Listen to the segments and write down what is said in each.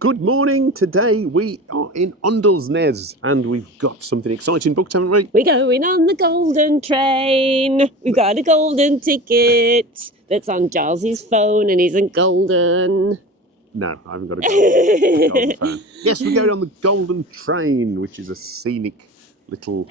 Good morning. Today we are in Åndalsnes and we've got something exciting booked, haven't we? We're going on the golden train. We've got a golden ticket that's on Giles's phone and isn't golden. No, I haven't got a golden phone. Yes, we're going on the golden train, which is a scenic little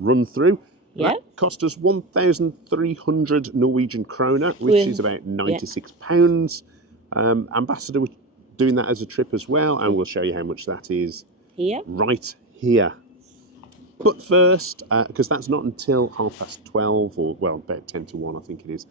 run through. Yeah. That cost us 1,300 Norwegian kroner, which is about £96. Ambassador was doing that as a trip as well, and we'll show you how much that is right here. But first, because that's not until 12:30 or, well, about 10 to 1, I think it is,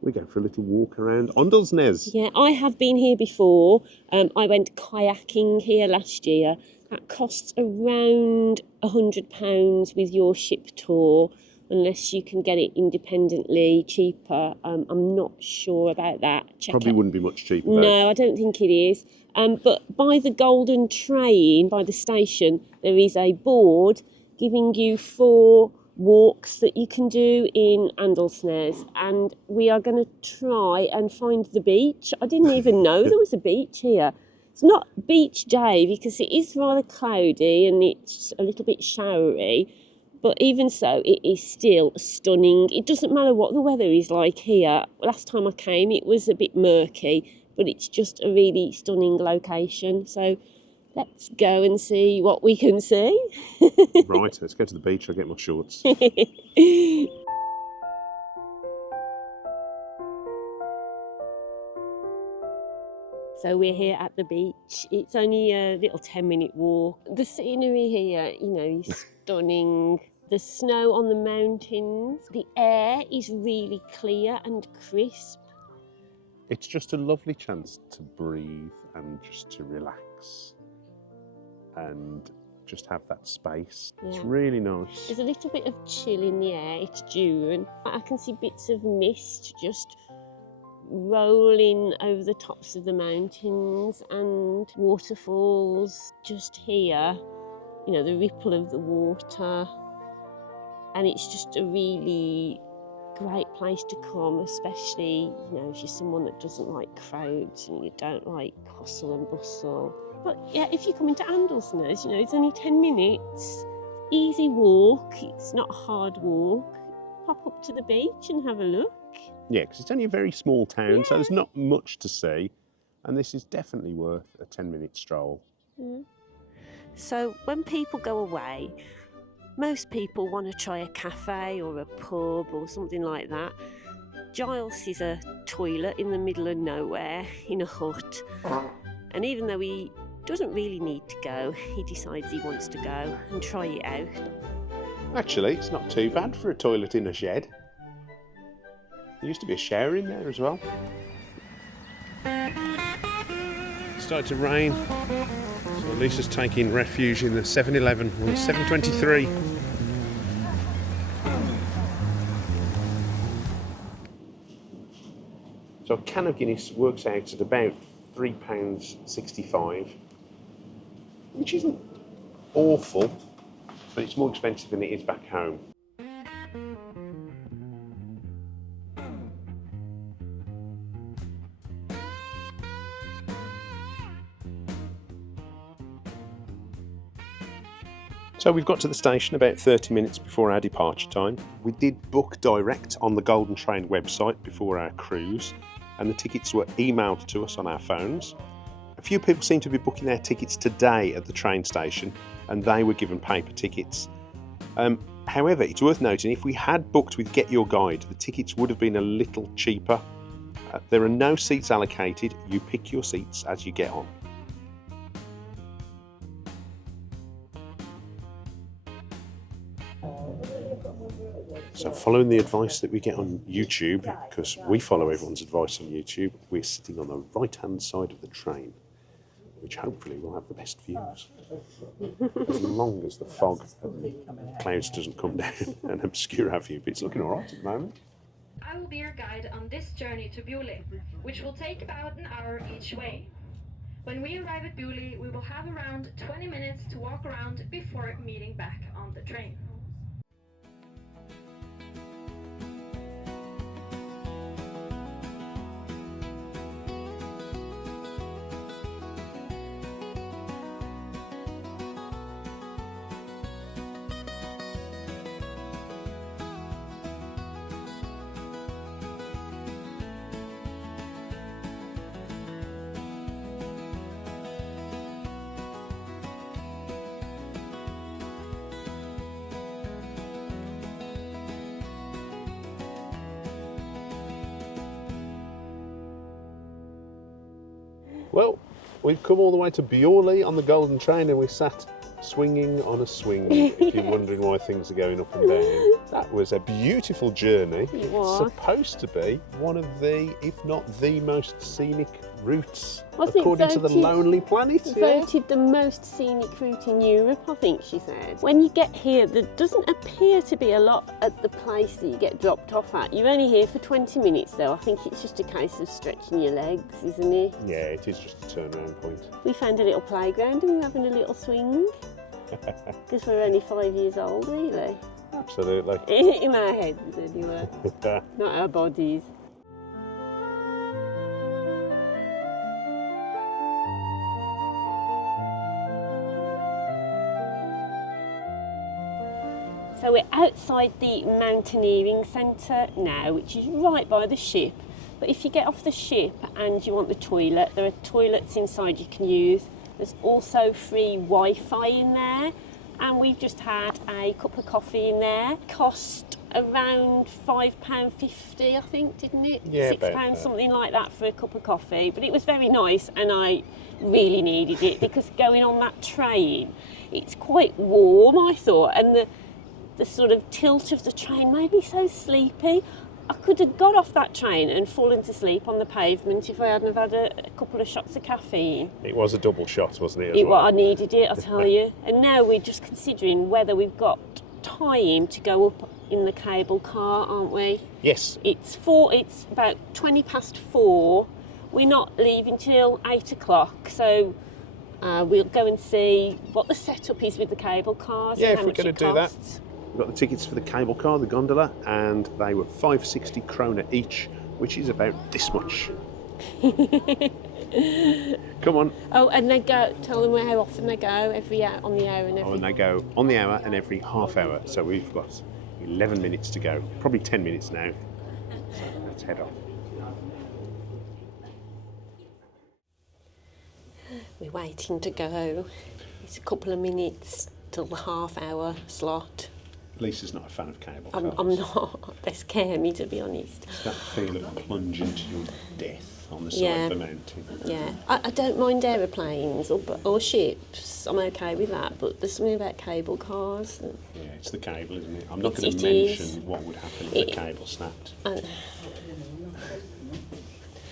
we go for a little walk around Åndalsnes. Yeah, I have been here before. I went kayaking here last year. That costs around £100 with your ship tour, unless you can get it independently cheaper. I'm not sure about that. Probably wouldn't be much cheaper though. No, I don't think it is. But by the golden train, by the station, there is a board giving you 4 walks that you can do in Åndalsnes, and we are going to try and find the beach. I didn't even know there was a beach here. It's not beach day because it is rather cloudy and it's a little bit showery, but even so, it is still stunning. It doesn't matter what the weather is like here. Last time I came, it was a bit murky, but it's just a really stunning location. So let's go and see what we can see. Right, let's go to the beach. I'll get my shorts. So we're here at the beach. It's only a little 10-minute walk. The scenery here, is stunning. The snow on the mountains. The air is really clear and crisp. It's just a lovely chance to breathe and just to relax and just have that space. Yeah. It's really nice. There's a little bit of chill in the air. It's June. I can see bits of mist just rolling over the tops of the mountains and waterfalls just here. The ripple of the water. And it's just a really great place to come, especially, if you're someone that doesn't like crowds and you don't like hustle and bustle. But yeah, if you come into Åndalsnes, it's only 10 minutes, easy walk, it's not a hard walk. Pop up to the beach and have a look. Yeah, because it's only a very small town, so there's not much to see, and this is definitely worth a 10-minute stroll. So when people go away, most people want to try a cafe or a pub or something like that. Giles is a toilet in the middle of nowhere in a hut. And even though he doesn't really need to go, he decides he wants to go and try it out. Actually, it's not too bad for a toilet in a shed. There used to be a shower in there as well. It started to rain. So Lisa's taking refuge in the 7-Eleven on 7:23. So a can of Guinness works out at about £3.65, which isn't awful, but it's more expensive than it is back home. So we've got to the station about 30 minutes before our departure time. We did book direct on the Golden Train website before our cruise, and the tickets were emailed to us on our phones. A few people seem to be booking their tickets today at the train station, and they were given paper tickets. However, it's worth noting, if we had booked with Get Your Guide, the tickets would have been a little cheaper. There are no seats allocated. You pick your seats as you get on. So following the advice that we get on YouTube, because we follow everyone's advice on YouTube, we're sitting on the right-hand side of the train, which hopefully will have the best views. As long as the fog and the clouds doesn't come down and obscure our view, but it's looking all right at the moment. I will be your guide on this journey to Bewley, which will take about an hour each way. When we arrive at Bewley, we will have around 20 minutes to walk around before meeting back on the train. we've come all the way to Bewley on the Golden Train and we sat swinging on a swing, if you're wondering why things are going up and down. That was a beautiful journey. It was. Supposed to be one of the, if not the most scenic routes, Wasn't it according to the Lonely Planet. Voted the most scenic route in Europe, I think she said. When you get here, there doesn't appear to be a lot at the place that you get dropped off at. You're only here for 20 minutes though. I think it's just a case of stretching your legs, isn't it? Yeah, it is just a turnaround point. We found a little playground and we're having a little swing. Because we're only 5 years old, really. Absolutely. In our heads, anyway. Not our bodies. So we're outside the mountaineering centre now, which is right by the ship. But if you get off the ship and you want the toilet, there are toilets inside you can use. There's also free Wi-Fi in there, and we've just had a cup of coffee in there. Cost around £5.50, I think, didn't it? Yeah, £6, something like that for a cup of coffee. But it was very nice, and I really needed it because going on that train, it's quite warm, I thought, and the sort of tilt of the train made me so sleepy. I could have got off that train and fallen to sleep on the pavement if I hadn't have had a couple of shots of caffeine. It was a double shot, wasn't it? I needed it, I tell you. And now we're just considering whether we've got time to go up in the cable car, aren't we? Yes. It's about 20 past 4. We're not leaving till 8 o'clock, so we'll go and see what the setup is with the cable cars. Yeah, and if we're going to do that. We've got the tickets for the cable car, the gondola, and they were 560 krona each, which is about this much. Come on. Oh, and they go, tell them how often they go, every hour, on the hour and every... Oh, and they go on the hour and every half hour, so we've got 11 minutes to go, probably 10 minutes now. So let's head on. We're waiting to go. It's a couple of minutes till the half hour slot. Lisa's not a fan of cable cars. I'm not. They scare me, to be honest. It's that feel of plunging to your death on the side of the mountain. Yeah. I don't mind aeroplanes or ships. I'm okay with that. But there's something about cable cars. Yeah, it's the cable, isn't it? I'm not going to mention what would happen if the cable snapped.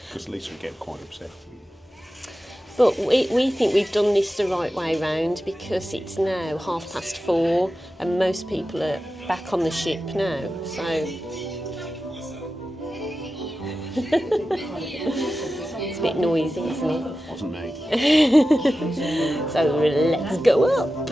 Because Lisa would get quite upset. But we think we've done this the right way round because it's now 4:30 and most people are back on the ship now, so... It's a bit noisy, isn't it? Wasn't me. So let's go up.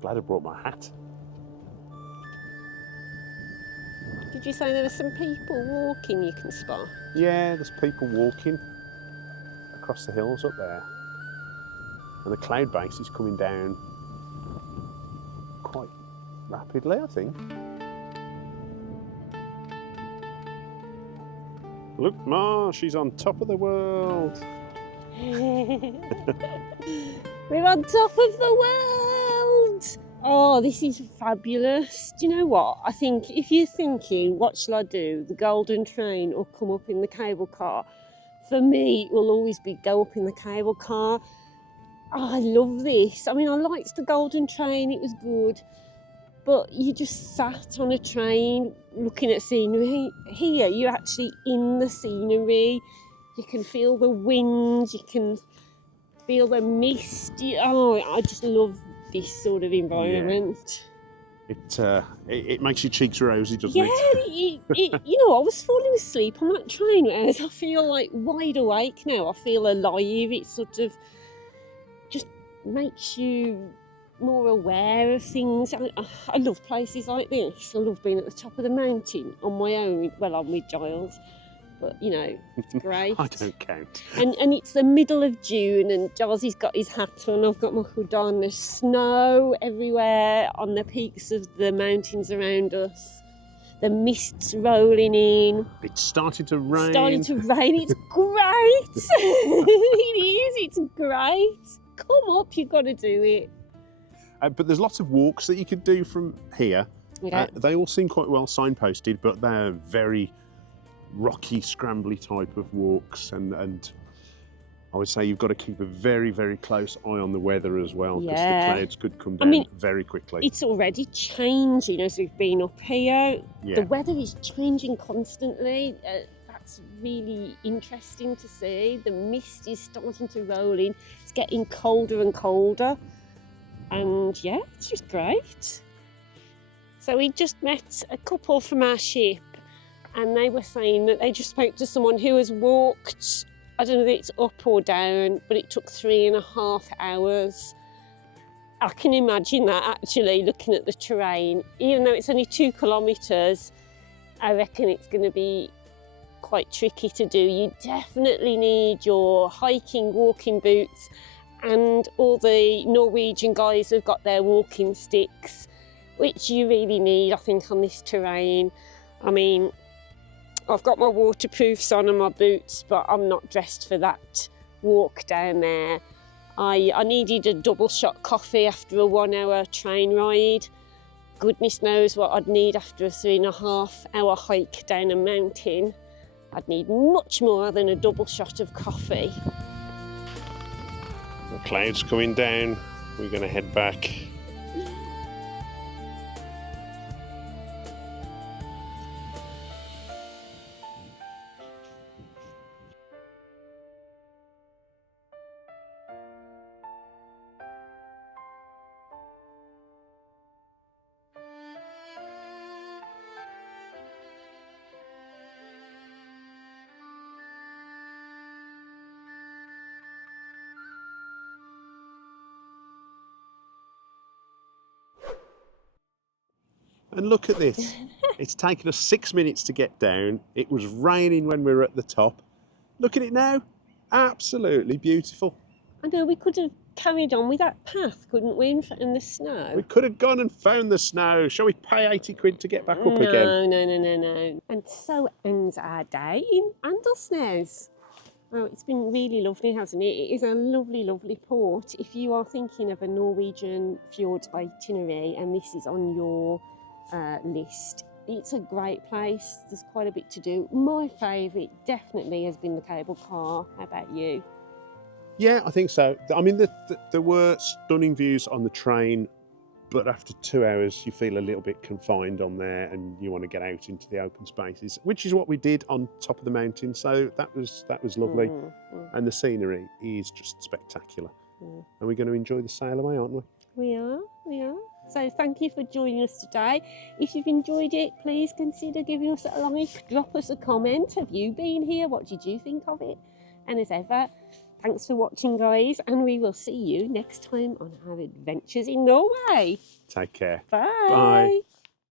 Glad I brought my hat. Did you say there were some people walking you can spot? Yeah, there's people walking across the hills up there. And the cloud base is coming down quite rapidly, I think. Look, Ma, she's on top of the world. We're on top of the world! Oh, this is fabulous. Do you know what? I think if you're thinking, what shall I do, the golden train or come up in the cable car? For me, it will always be go up in the cable car. Oh, I love this. I mean, I liked the golden train, it was good. But you just sat on a train looking at scenery. Here, you're actually in the scenery. You can feel the wind, you can feel the mist. Oh, I just love this sort of environment. It makes your cheeks rosy, doesn't it? You know, I was falling asleep on that train, whereas I feel like wide awake now. I feel alive. It sort of just makes you more aware of things. I love places like this. I love being at the top of the mountain on my own. Well, I'm with Giles, but you know, it's great. I don't count. And it's the middle of June, and Giles has got his hat on. I've got my hood on. There's snow everywhere on the peaks of the mountains around us. The mist's rolling in. It's starting to rain. It's starting to rain. It's great. It is. It's great. Come up, you've got to do it. But there's lots of walks that you could do from here. Okay. They all seem quite well signposted, but they're very rocky, scrambly type of walks, and I would say you've got to keep a very, very close eye on the weather as well, because the clouds could come down very quickly. It's already changing as we've been up here. Yeah. The weather is changing constantly. That's really interesting to see. The mist is starting to roll in. It's getting colder and colder. And yeah, it's just great. So we just met a couple from our ship, and they were saying that they just spoke to someone who has walked, I don't know if it's up or down, but it took 3.5 hours. I can imagine that actually, looking at the terrain. Even though it's only 2 kilometres, I reckon it's going to be quite tricky to do. You definitely need your hiking, walking boots, and all the Norwegian guys have got their walking sticks, which you really need, I think, on this terrain. I mean, I've got my waterproofs on and my boots, but I'm not dressed for that walk down there. I needed a double shot coffee after a 1 hour train ride. Goodness knows what I'd need after a 3.5 hour hike down a mountain. I'd need much more than a double shot of coffee. The clouds coming down, we're going to head back. And look at this. It's taken us 6 minutes to get down. It was raining when we were at the top. Look at it now. Absolutely beautiful. I know, we could have carried on with that path, couldn't we, in the snow? We could have gone and found the snow. Shall we pay 80 quid to get back up again? No. And so ends our day in Åndalsnes. Oh, it's been really lovely, hasn't it? It is a lovely, lovely port. If you are thinking of a Norwegian fjord itinerary and this is on your list, it's a great place. There's quite a bit to do. My favourite definitely has been the cable car. How about you? Yeah, I think so. I mean, there were stunning views on the train, but after 2 hours you feel a little bit confined on there and you want to get out into the open spaces, which is what we did on top of the mountain. So that was lovely. And the scenery is just spectacular. And we're going to enjoy the sail away, aren't we? We are. So thank you for joining us today. If you've enjoyed it, please consider giving us a like, drop us a comment. Have you been here? What did you think of it? And as ever, thanks for watching, guys, and we will see you next time on our adventures in Norway. Take care. Bye. Bye.